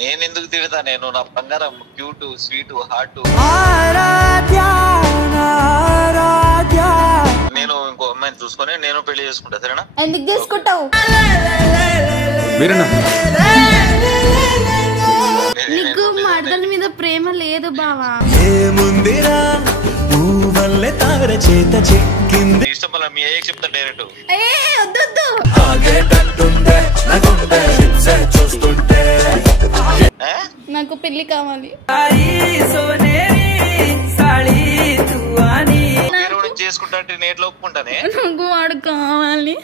నేను ఎందుకు తిడతా? నేను నా బంగారం, క్యూట్, స్వీట్, హార్ట్. నేను ఇంకో అమ్మాయిని చూసుకొని నేను పెళ్లి చేసుకుంటా, సరేనా? ఎందుకు చేసుకుంటావు? నీకు మర్దల మీద ప్రేమ లేదు బావా. ఇష్టం వల్ల మీ అయ్యకి చెప్తా డైరెక్ట్. నాకు పెళ్లి కావాలి. చేసుకుంటా అంటే నేను ఎట్లా ఒప్పుకుంటానే? నాకు వాడు కావాలి.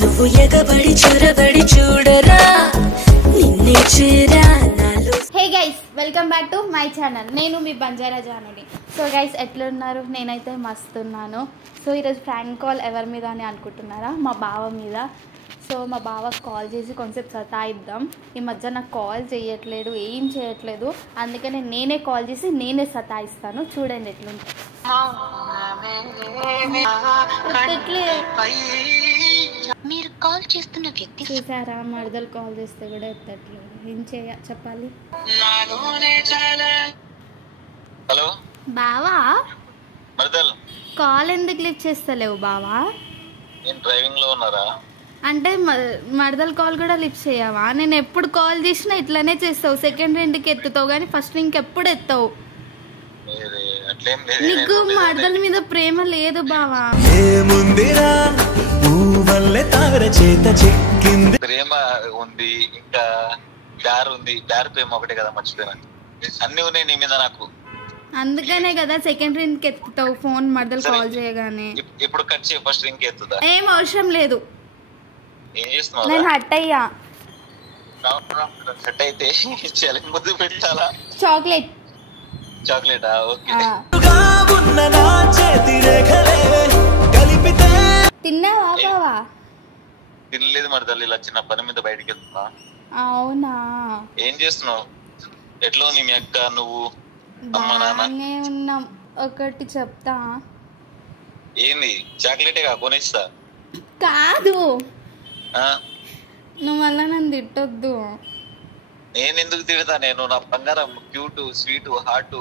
నువ్వు ఎగబడి చొరబడి చూడరా నిన్నే చేరా. Hey guys, welcome back to my channel. నేను మీ బంజారా జానుని. సో గైస్, ఎట్లున్నారు? నేనైతే మస్తు ఉన్నాను. సో ఈరోజు ఫ్రాంక్ కాల్ ఎవరి మీద అని అనుకుంటున్నారా? మా బావ మీద. సో మా బావకు కాల్ చేసి కొంచెం సతాయిద్దాం. ఈ మధ్య నాకు కాల్ చేయట్లేదు, ఏం చేయట్లేదు. అందుకనే నేనే కాల్ చేసి నేనే సతాయిస్తాను. చూడండి ఎట్లుంటుంది. మీరు కాల్ చేస్తున్న వ్యక్తి చూసారా, మరదలు కాల్ చేస్తే కూడా ఎత్తట్లేదు. ఏం చెప్పాలి? హలో బావా, మరదలు కాల్ ఎందుకు లిఫ్ట్ చేస్తలేవు బావా? నేను డ్రైవింగ్ లో ఉన్నారా? అంటే మరదల కాల్ కూడా లిఫ్ట్ చేయవా? నేను ఎప్పుడు కాల్ చేసినా ఇట్లానే చేస్తావు. సెకండ్ రెండుకి ఎత్తుతావు కానీ ఫస్ట్ ఇంకెప్పుడు ఎత్తావు. నీకు మరదల మీద ప్రేమ లేదు బావా. ప్రేమ ఉంది, ఇంకా దారి ఉంది. దారి ప్రేమ ఒకటే కదా, మర్చిపోయినా. అన్ని ఉన్నాయి నీ మీద నాకు. అందుకనే కదా సెకండ్ రింగ్ ఎత్తుతావు ఫోన్ మరదలు కాల్ చేయగానే. ఇప్పుడు కట్ చేయి, ఫస్ట్ రింగ్ ఎత్తుతా. ఏం అవసరం లేదు. ఏం చేస్తున్నావు? నేను హట్ అయ్యా. హట్ అయితే ముద్దు పెట్టాలా? చాక్లెట్. చాక్లెటా? ఓకే. తిన్నావా బావా? తినలేదు మరదలు, ఇలా చిన్న పని మీద బయటికి వెళ్తున్నా. అవునా? ఏం చేస్తున్నావు? ఎట్లా ఉంది మీ అక్క, నువ్వు, అమ్మ, నాన్న? బాగానే ఉన్నాం. ఒకటి చెప్తా. ఏంది? చాక్లెటేగా కొనిస్తా. కాదు, నువ్వు మళ్ళా నన్ను తిట్టొద్దు. నేను ఎందుకు తిడతా? నేను నా బంగారం, క్యూట్, స్వీట్, హార్ట్.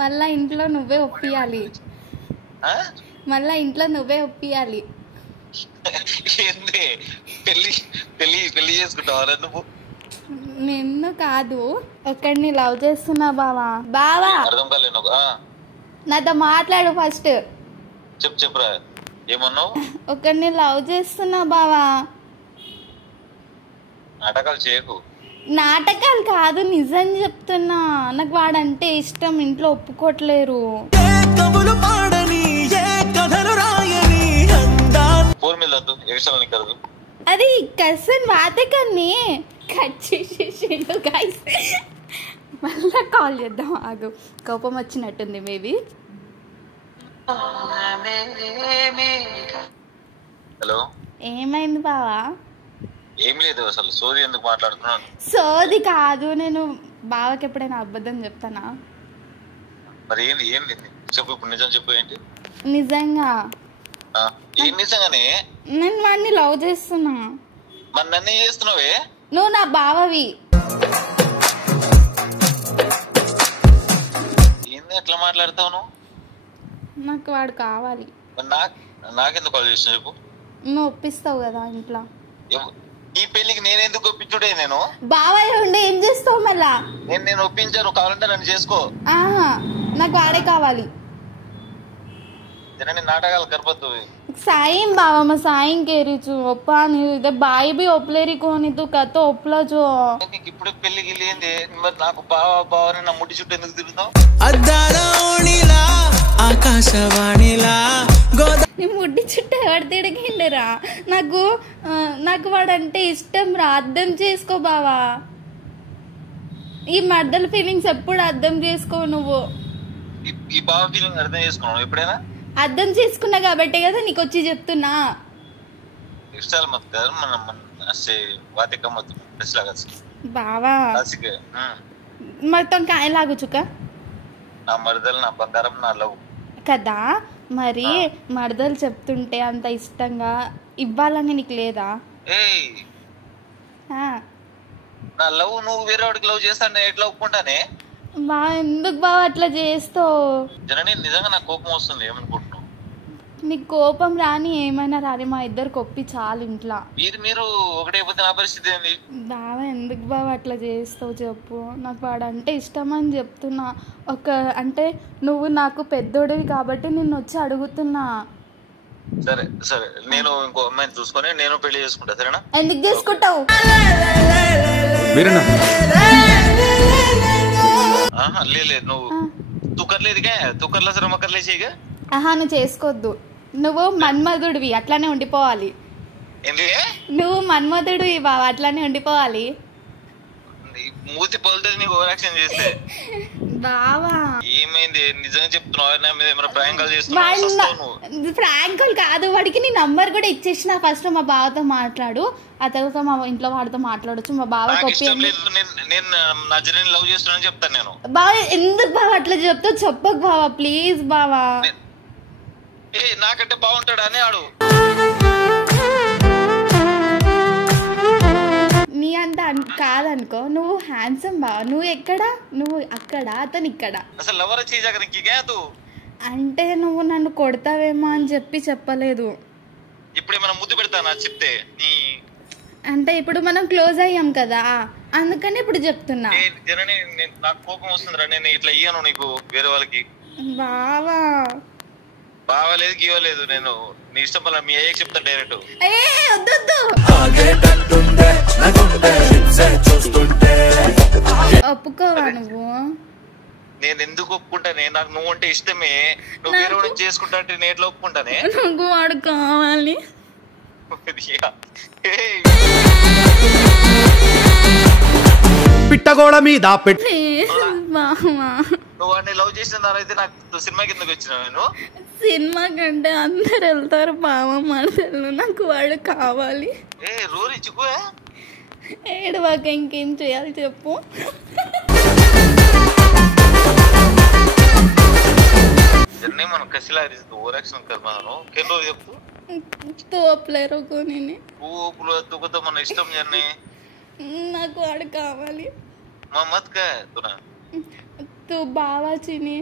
మళ్ళా ఇంట్లో నువ్వే ఒప్పియాలి. మళ్ళా ఇంట్లో నువ్వే ఒప్పియాలి. ఏంది? పెళ్లి పెళ్లి పెళ్లి చేసుకుంటావా నువ్వు? నిన్ను కాదు, ఒకడిని లవ్ చేస్తున్నా బావా. బావా, అర్థం కాలేదు. నాతో మాట్లాడు ఫస్ట్. చెప్పురా, ఏమన్నావు? ఒకడిని లవ్ చేస్తున్నా బావా. నాటకాలు చేయకు. నాటకాలు కాదు, నిజం చెప్తున్నా. నాకు వాడంటే ఇష్టం, ఇంట్లో ఒప్పుకోట్లేరు. అది కసన్ బాతే కన్నీ కట్ చేసేసిండు గైస్. మళ్ళా కాల్ చేద్దాం, ఆగు. కోపం వచ్చినట్టుంది మేబీ. హలో, ఏమైంది బావా? ఏం లేదు, అసలు సోది ఎందుకు మాట్లాడుతున్నాను? సోది కాదు, నేను బావకి ఎప్పుడైనా అబద్ధం చెప్తానా? మరి ఏంది? ఏం లేదు, చెప్పు. ఇప్పుడు నిజం చెప్పు. ఏంటి నిజంగా? ఏం నిజంగానే? నేను వాడిని లవ్ చేస్తున్నా. మరి నన్ను ఏం చేస్తున్నావే? నువ్వు నా బావవి. ఏంది ఎట్లా మాట్లాడతావు నువ్వు? నాకు వాడు కావాలి. నాకెందుకు కాల్ చేసిన చెప్పు. నువ్వు ఒప్పిస్తావు కదా ఇంట్లో. ఈ పెళ్లికి నేను ఎందుకు ఒప్పించుడే? నేను బావయ్య ఉండే ఏం చేస్తావు మళ్ళా? నేను ఒప్పించాను, కావాలంటే నన్ను చేసుకో. నాకు వాడే కావాలి. నాటకాలు కరపద్దు. साईं बाबा मैं साईं कह रही छू ओप्पा नहीं इधर भाई भी ओपलेरी कोनी तू कहतो ओपला जो ఇప్పుడు పెళ్లి గిలింది. మరి నాకు బావని నా ముట్టి చుట్టూ ఎందుకు తిరుగుతావు? అద్దాలోనిలా ఆకాశవాణిలా నీ ముట్టి చుట్టూ ఎవరు తిరిగిండరా? నాకు వాడంటే ఇష్టం రా. అర్థం చేసుకో బావా. ఈ మర్దల ఫీలింగ్స్ ఎప్పుడు అర్థం చేసుకో నువ్వు. ఈ బావ ఫీలింగ్ అర్థం చేసుకున్నావు ఎప్పుడైనా? అర్థం చేసుకున్నా కాబట్టే కదా నీకు వచ్చి చెప్తున్నా. ఇష్టాలు మత్ అసే వాటి గమ్మత్తు ఎట్లాగా బావా అసికే మొత్తం ఎలాగుచుక నా మరదలు నా బంగారం నా లవ్ కదా మరి మరదలు చెప్తుంటే అంత ఇష్టంగా ఇవ్వాలని నీకు లేదా? ఏయ్ నా లవ్ నువ్వు వేరే వాడికి లవ్ చేస్తాను నేను ఎట్లా ఒప్పుకుంటానే? బా ఎందుకు బావ అట్లా చేస్తావు? జనని నిజంగా నాకు కోపం వస్తుంది. ఏమనుకుంటున్నావు? నీకు కోపం రాని ఏమైనా రాని మా ఇద్దరు కొప్పి చాలు ఇంట్లో. మీరు ఒకటే పోతే నా పరిస్థితి ఏంది? బావ ఎందుకు బావ అట్లా చేస్తావు చెప్పు. నాకు వాడంటే ఇష్టం అని చెప్తున్నా. అంటే నువ్వు నాకు పెద్దోడివి కాబట్టి నిన్ను వచ్చి అడుగుతున్నా. సరే సరే నేను ఇంకో అమ్మాయిని చూసుకొని నేను పెళ్లి చేసుకుంటా. సరేనా? ఎందుకు చేసుకుంటావు? లేదు నువ్వు తుక్కర్లేదుగా తుక్కర్లో సరే మక్కర్లే చేయగా. నువ్వు చేసుకోవద్దు. నువ్వు మన్మధుడివి అట్లానే ఉండిపోవాలి. నువ్వు మన్మధుడివి బావ అట్లానే ఉండిపోవాలి. మూతి పలుతుంది నీకు ఓవర్ యాక్షన్ చేస్తే. బావా ఏమైంది? నిజంగా చెప్తున్నావు? ఫ్రాంకులు కాదు. వాడికి నీ నంబర్ కూడా ఇచ్చేసిన. ఫస్ట్ మా బావతో మాట్లాడు, ఆ తర్వాత మా ఇంట్లో వాడితో మాట్లాడొచ్చు. మా బావ లవ్ చేస్తున్నాను చెప్తాను నేను. బావ ఎందుకు బావ అట్లా చెప్తావు? చెప్పకు బావా ప్లీజ్ బావా. నాకంటే బాగుంటాడు అని ఆడు. నీ అంత కాదనుకో. నువ్వు హ్యాండ్సమ్ బావా. నువ్వు ఎక్కడ? నువ్వు అక్కడ, అతను ఇక్కడ. అసలు లవర్ అంటే నువ్వు నన్ను కొడతావేమో అని చెప్పలేదు. ఇప్పుడు ఏమైనా ముద్దు పెడతానా చెప్తే? అంటే ఇప్పుడు మనం క్లోజ్ అయ్యాం కదా అందుకని ఇప్పుడు చెప్తున్నా. నాకు కోపం వస్తుందిరా. నేను ఇట్లా ఇయ్యను నీకు వేరే వాళ్ళకి. బావా బావలేదు గీవలేదు. నేను నీ ఇష్టం వల్ల మీ అయ్యకి చెప్తా డైరెక్ట్. ఒప్పుకోవా నువ్వు? నేను ఎందుకు ఒప్పుకుంటానే? నాకు నువ్వు అంటే ఇష్టమే. నువ్వు వేరే వాడిని చేసుకుంటా అంటే నేను ఎట్లా ఒప్పుకుంటానే? నాకు వాడు కావాలి. పిట్టగోడ మీద నువ్వు వాడిని లవ్ చేసిన దానైతే నాకు సినిమా కిందకి వచ్చిన. నేను సినిమా కంటే అందరు వెళ్తారు బావ మనసులు. నాకు వాడు కావాలి. రోరి చిక్కువే ఏడవాక ఇంకేం చేయాలి చెప్పు. మనం కసిలా ఓవర్ యాక్షన్ కర్మాను కెన్ రోజు చెప్తూ తోపలేరు కొని ఊపులు తుకుతో మన ఇష్టం జర్నీ. నాకు వాడు కావాలి. మా మత్ కా తునా तू बावा चीनी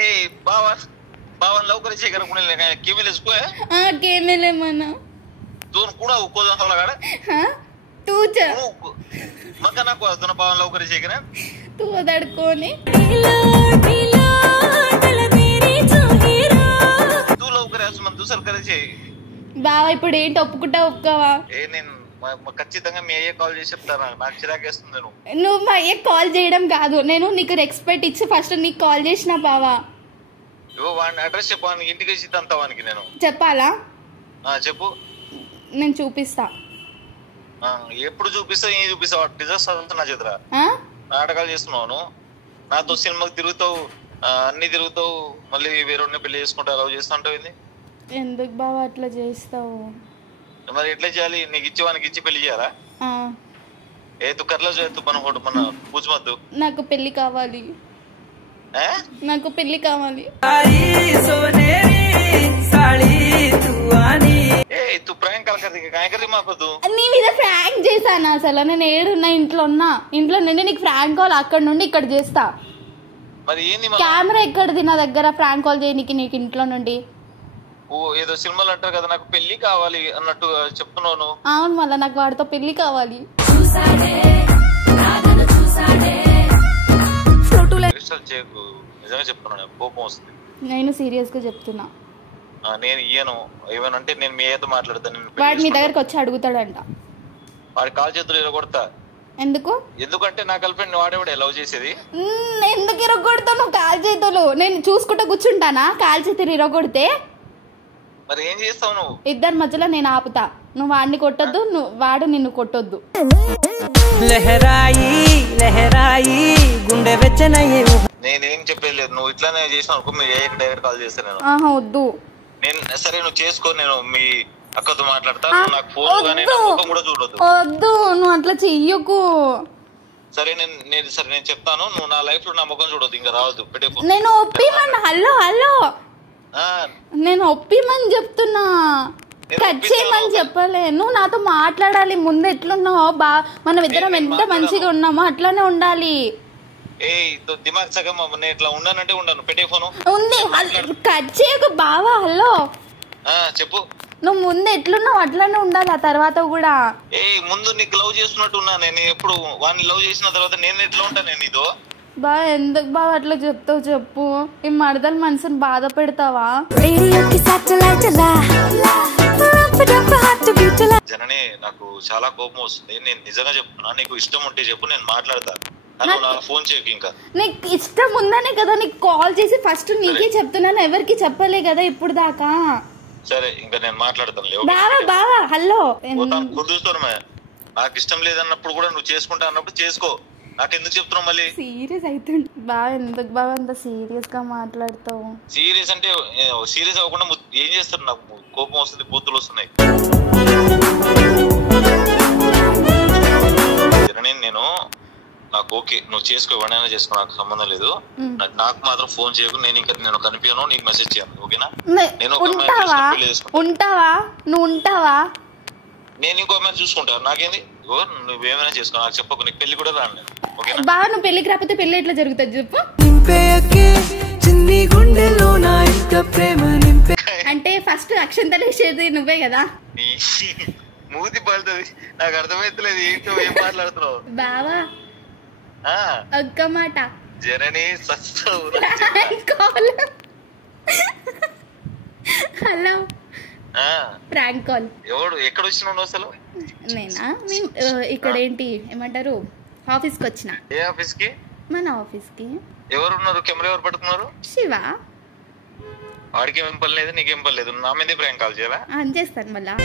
ए बावा बावन लवकर छे कर कुणी काय केमिले स्को है हां केमिले मना दोन कुणा उको झाला गाडा हां तू च मका नको दोन बावन लवकर छे कर तू दडकोने तू लवकर अस मन दुसर करे छे బావ ఇప్పుడు ఏంటి ఒప్పుకుంటా ఒప్పుకోవా? నేను ఖచ్చితంగా మీ అయ్యే కాల్ చేసి చెప్తాను. నాకు చిరాకేస్తుంది. నువ్వు మా అయ్యే కాల్ చేయడం కాదు, నేను నీకు రెస్పెక్ట్ ఇచ్చి ఫస్ట్ నీకు కాల్ చేసిన బావా. వాడిని అడ్రస్ చెప్పాను ఇంటికి వచ్చి తంతావానికి నేను చెప్పాలా? చెప్పు. నేను చూపిస్తా. ఎప్పుడు చూపిస్తా? ఏం చూపిస్తావు? డిజర్స్ అంతా నా చేతురా నాటకాలు చేస్తున్నావు. నాతో సినిమాకి తిరుగుతావు, అన్ని తిరుగుతావు, మళ్ళీ వేరే పెళ్లి చేసుకుంటా లవ్ చేస్తా ఉంటావు. ఎందుకు బావ అట్లా చేస్తావు? మరి ఎట్లా చేయాలి? నీకు ఇచ్చి వానికి ఇచ్చి పెళ్లి చేయాలా? ఏ తు కర్లా తు మన ఫోటో మన పూజమద్దు. నాకు పెళ్లి కావాలి. నాకు పెళ్లి కావాలి. తు ప్రాంక్ కలకది మాకొద్దు. నీ మీద ప్రాంక్ చేశాను అసలు. నేను ఏడున్నా ఇంట్లో ఉన్నా. ఇంట్లో నుండి నీకు ప్రాంక్ కాల్ అక్కడ నుండి ఇక్కడ చేస్తా. మరి ఏంది కెమెరా ఎక్కడిది నా దగ్గర? ప్రాంక్ కాల్ చేయనికి నీకు ఇంట్లో నుండి. ఓ ఏదో సినిమాలు అంటారు కదా నాకు పెళ్లి కావాలి అన్నట్టు చెప్తున్నాను. అవును మళ్ళీ నాకు వాడితో పెళ్లి కావాలి. నిజంగా చెప్తున్నాను, కోపం వస్తుంది. నేను సీరియస్ గా చెప్తున్నా. నేను ఇయ్యను. ఏమనంటే నేను మీ ఏదో మాట్లాడతాను. వాడు మీ దగ్గరకు వచ్చి అడుగుతాడంట. వాడి కాల్ చేతులు ఇరగొడతా. ఎందుకు? ఎందుకంటే నా గర్ల్ ఫ్రెండ్ వాడేవాడే లవ్ చేసేది. ఎందుకు ఇరగొడతావు నువ్వు కాల్ చేతులు? నేను చూసుకుంటూ కూర్చుంటానా కాల్ చేతులు ఇరగొడితే? మరి ఏం చేస్తావు నువ్వు? ఇద్దరి మధ్యలో నేను ఆపుతా. నువ్వు వాడిని కొట్టొద్దు, వాడు నిన్ను కొట్టొద్దు. నేనేం చెప్పలేదు. నువ్వు ఇట్లానే చేసినావు అనుకో, మీరు డైరెక్ట్ కాల్ చేస్తాను నేను. వద్దు. నేను సరే నువ్వు చేసుకో, నేను మీ అక్కతో మాట్లాడతా. నాకు ఫోన్ కానీ ముఖం కూడా చూడొద్దు. వద్దు, నువ్వు అట్లా చెయ్యకు. సరే నేను చెప్తాను, నువ్వు నా లైఫ్ లో నా ముఖం చూడొద్దు, ఇంకా రావద్దు. పెట్టే నేను ఒప్పిమన్నా. హలో నేను ఒప్పిమని చెప్తున్నా, కట్ చేయమని చెప్పలే. నువ్వు నాతో మాట్లాడాలి. ముందు ఎట్లున్నావో మనం ఇద్దరం ఎంత మంచిగా ఉన్నామో అట్లానే ఉండాలి. దిమాగ్ సగం నేను ఇట్లా ఉన్నానంటే ఉండను. పెట్టే ఫోన్ ఉంది, కట్ చేయకు బావా. హలో చెప్పు. నువ్వు ముందు ఎట్లున్నావు అట్లానే ఉండాలి ఆ తర్వాత కూడా. ముందు నీకు లవ్ చేస్తున్నట్టు ఉన్నా నేను. ఎప్పుడు వాడిని లవ్ చేసిన తర్వాత నేను ఎట్లా ఉంటాను నేను ఇదో. ఎందుకు బావ అట్లా చెప్తావు చెప్పు. ఈ మరదలు మనసుని బాధ పెడతావా? జనని నాకు చాలా కోపం వస్తుంది. నేను నిజంగా చెప్తున్నా, నీకు ఇష్టం ఉంటే చెప్పు, నేను మాట్లాడతా. ఫోన్ చేయకు. ఇంకా నీకు ఇష్టం ఉందనే కదా నీకు కాల్ చేసి ఫస్ట్ నీకే చెప్తున్నాను, ఎవరికి చెప్పలే కదా ఇప్పుడు దాకా. సరే ఇంకా నేను మాట్లాడతాను. బావా హలో. గుర్తుస్తాను, నాకు ఇష్టం లేదన్నప్పుడు కూడా నువ్వు చేసుకుంటా అన్నప్పుడు చేసుకో. నాకెందుకు చెప్తున్నావు మళ్ళీ? సీరియస్ అవుతుంది బావా. ఎందుకు బావా అంత సీరియస్ గా మాట్లాడతావు? సీరియస్ అంటే సీరియస్ అవ్వకుండా ఏం చేస్తారు? నాకు కోపం వస్తుంది, బూతులు వస్తున్నాయి. నేను నాకు ఓకే, నువ్వు చేసుకో, ఎవరైనా చేసుకో, నాకు సంబంధం లేదు. నాకు మాత్రం ఫోన్ చేయకు. నేను కనిపించను, నీకు మెసేజ్ చేయను. ఓకేనా? నేను ఉంటావా? నువ్వు ఉంటావా? నేను ఇంకో అమ్మాయిని చూసుకుంటా. నాకేంది? నువ్వేమైనా చేసుకో, నాకు చెప్పకు. నీకు పెళ్లి కూడా రాను నేను. ఓకేనా? బాగా నువ్వు పెళ్లికి రాకపోతే పెళ్లి ఎట్లా జరుగుతుంది చెప్పు. అంటే ఫస్ట్ అక్షంతలు వేసేది నువ్వే కదా. మూతి పడుతుంది. నాకు అర్థమైతలేదు ఏంటో ఏం మాట్లాడుతున్నావు. బావా ఒక్క మాట. జనని హలో ప్రాంక్ కాల్. ఎవడు ఎక్కడ వచ్చినావు అసలు? నేనా? ఇక్కడ ఏంటి ఏమంటారు, ఆఫీస్ కి వచ్చిన. ఏ ఆఫీస్ కి? మన ఆఫీస్ కి. ఎవరున్నారు? కెమెరా ఎవరు పట్టుకున్నారు? శివ. వాడికి ఏం పని లేదు, నీకేం పని లేదు. నా మీదే ప్రాంక్ కాల్ చేయాలా? చేస్తాను మళ్ళా.